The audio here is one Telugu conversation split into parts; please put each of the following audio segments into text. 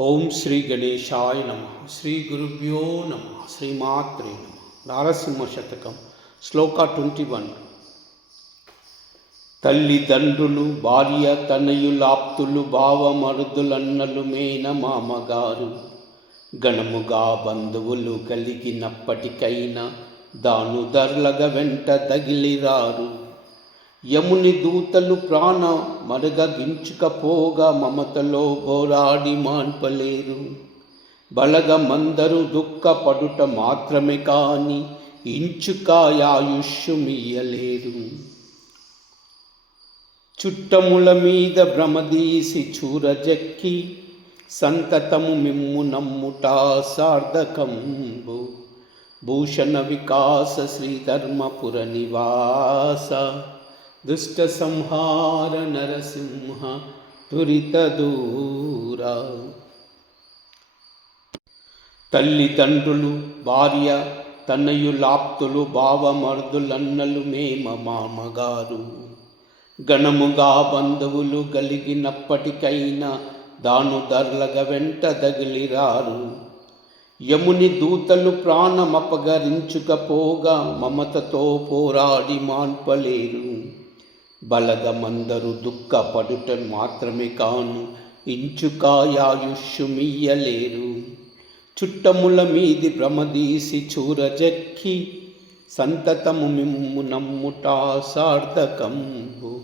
ఓం శ్రీ గణేశాయ నమ. శ్రీ గురుభ్యో నమ. శ్రీమాత్రే నమ. నారసింహ శతకం శ్లోక 21. తల్లిదండ్రులు భార్య తనయులాప్తులు భావమరుదులన్నలు మేన మామగారు గణముగా బంధువులు కలిగినప్పటికైనా దానుదర్లగ వెంట తగిలిరారు. యముని దూతలు ప్రాణ మరగగించుకపోగా మమతలో పోరాడి మాన్పలేరు. బలగమందరు దుఃఖపడుట మాత్రమే కాని ఇంచుకాయాయుష్యు మియ్యలేరు. చుట్టముల మీద భ్రమదీసి చూరజెక్కి సంతతము మిమ్ము నమ్ముటా సార్థకంబు. భూషణ వికాస శ్రీధర్మపుర నివాస దుష్ట సంహార నరసింహ దురిత దూరా. తల్లిదండ్రులు భార్య తనయులాప్తులు భావమర్దులన్నలు మేమ మామగారు గణముగా బంధువులు గలిగినప్పటికైనా దానుదర్లగ వెంట తగిలిరారు. యముని దూతలు ప్రాణమపగరించుకపోగా మమతతో పోరాడి మాన్పలేరు. బలగమందరు దుఃఖపడుట మాత్రమే కాను ఇంచుకాయాయుష్యు మియ్యలేరు. చుట్టముల మీది భ్రమదీసి చూరజెక్కి సంతతము మిమ్ము నమ్ముటా సార్థకంబు.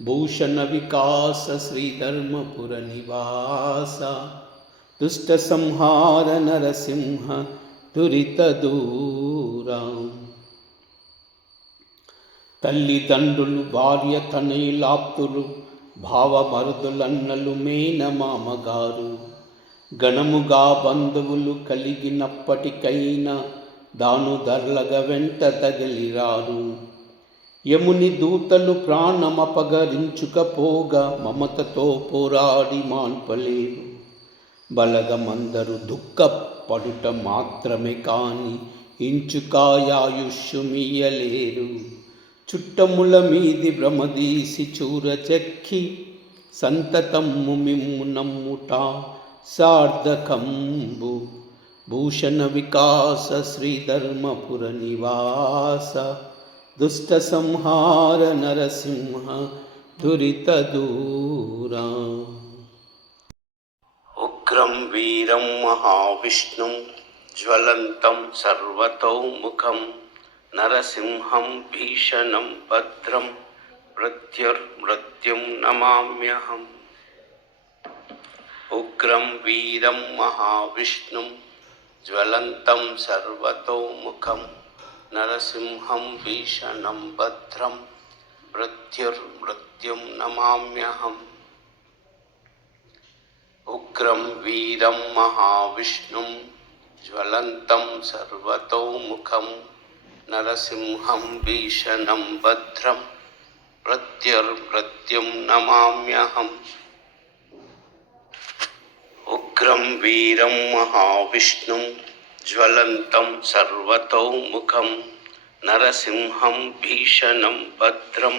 భూషణ వికాస శ్రీధర్మపుర నివాస దుష్ట సంహార నరసింహ దురిత దూరా. తల్లిదండ్రులు భార్య తనయులాప్తులు భావమరుదులన్నలు మేన మామగారు గణముగా బంధువులు కలిగినప్పటికైనా దానుదర్లగ వెంట తగిలిరారు. యముని దూతలు ప్రాణమపగరించుకపోగా మమతతో పోరాడి మాన్పలేరు. బలగమందరు దుఃఖపడుట మాత్రమే కాని ఇంచుకాయాయుష్యు మియ్యలేరు. చుట్టముల మీది భ్రమదీసి చూరచెక్కి సంతతమ్ము మిమ్ము నమ్ముట సార్థకంబు. భూషణ వికాస శ్రీధర్మపుర నివాస దుష్ట సంహార నరసింహ దురిత దూరా. ఉగ్రం వీరం మహావిష్ణుం జ్వలంతం సర్వతోముఖం నరసింహం భీషణం భద్రం మృత్యుర్మృత్యుం నమామ్యహం. ఉగ్రం వీరం మహావిష్ణుం జ్వలంతం సర్వతోముఖం నరసింహం భీషణం భద్రం మృత్యుర్మృత్యుం నమామ్యహం. ఉగ్రం వీరం మహావిష్ణుం జ్వలంతం సర్వతోముఖం నరసింహం భీషణం భద్రం మృత్యుర్మృత్యుం నమామ్యహం. ఉగ్రం వీరం మహావిష్ణుం జ్వలంతం సర్వతోముఖం నరసింహం భీషణం భద్రం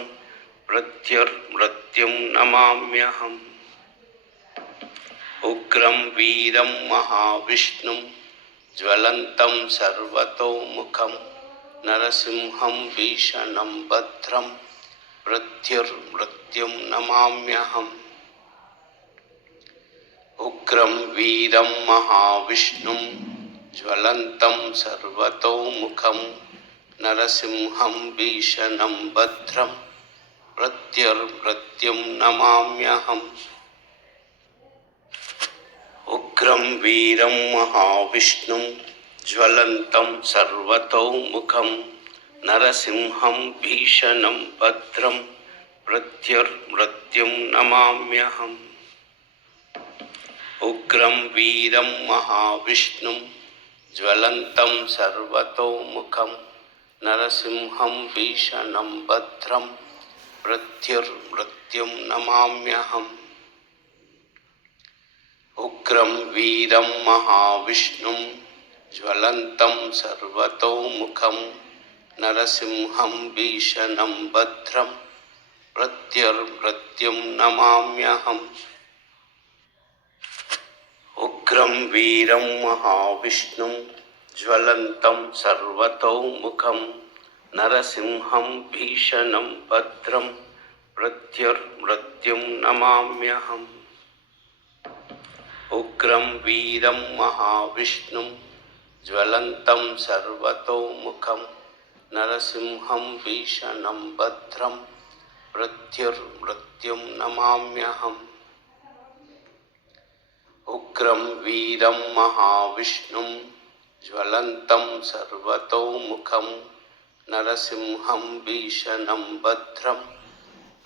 మృత్యుర్మృత్యుం నమామ్యహం. ఉగ్రం వీరం మహావిష్ణుం జ్వలంతం సర్వతోముఖం నరసింహం భీషణం భద్రం మృత్యుర్మృత్యుం నమామ్యహం. ఉగ్రం వీరం మహావిష్ణుం జ్వలంతం సర్వతోముఖం నరసింహం భీషణం భద్రం మృత్యుర్మృత్యుం నమామ్యహం. ఉగ్రం వీరం మహావిష్ణుం జ్వలంతం సర్వతోముఖం నరసింహం భీషణం భద్రం మృత్యుర్మృత్యుం నమామ్యహం. ఉగ్రం వీరం మహావిష్ణుం జ్వలంతం సర్వతోముఖం నరసింహం భీషణం భద్రం మృత్యుర్మృత్యుం నమామ్యహం. ఉగ్రం వీరం మహావిష్ణుం జ్వలంతం సర్వతోముఖం నరసింహం భీషణం భద్రం మృత్యుర్మృత్యుం నమామ్యహం. ఉగ్రం వీరం మహావిష్ణుం జ్వలంతం సర్వతోముఖం నరసింహం భీషణం భద్రం మృత్యుర్మృత్యుం నమామ్యహం. ఉగ్రం వీరం మహావిష్ణుం జ్వలంతం సర్వతోముఖం నరసింహం భీషణం భద్రం మృత్యుర్మృత్యుం నమామ్యహం. ఉగ్రం వీరం మహావిష్ణుం జ్వలంతం సర్వతోముఖం నరసింహం భీషణం భద్రం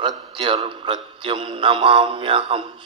మృత్యుర్మృత్యుం నమామ్యహం.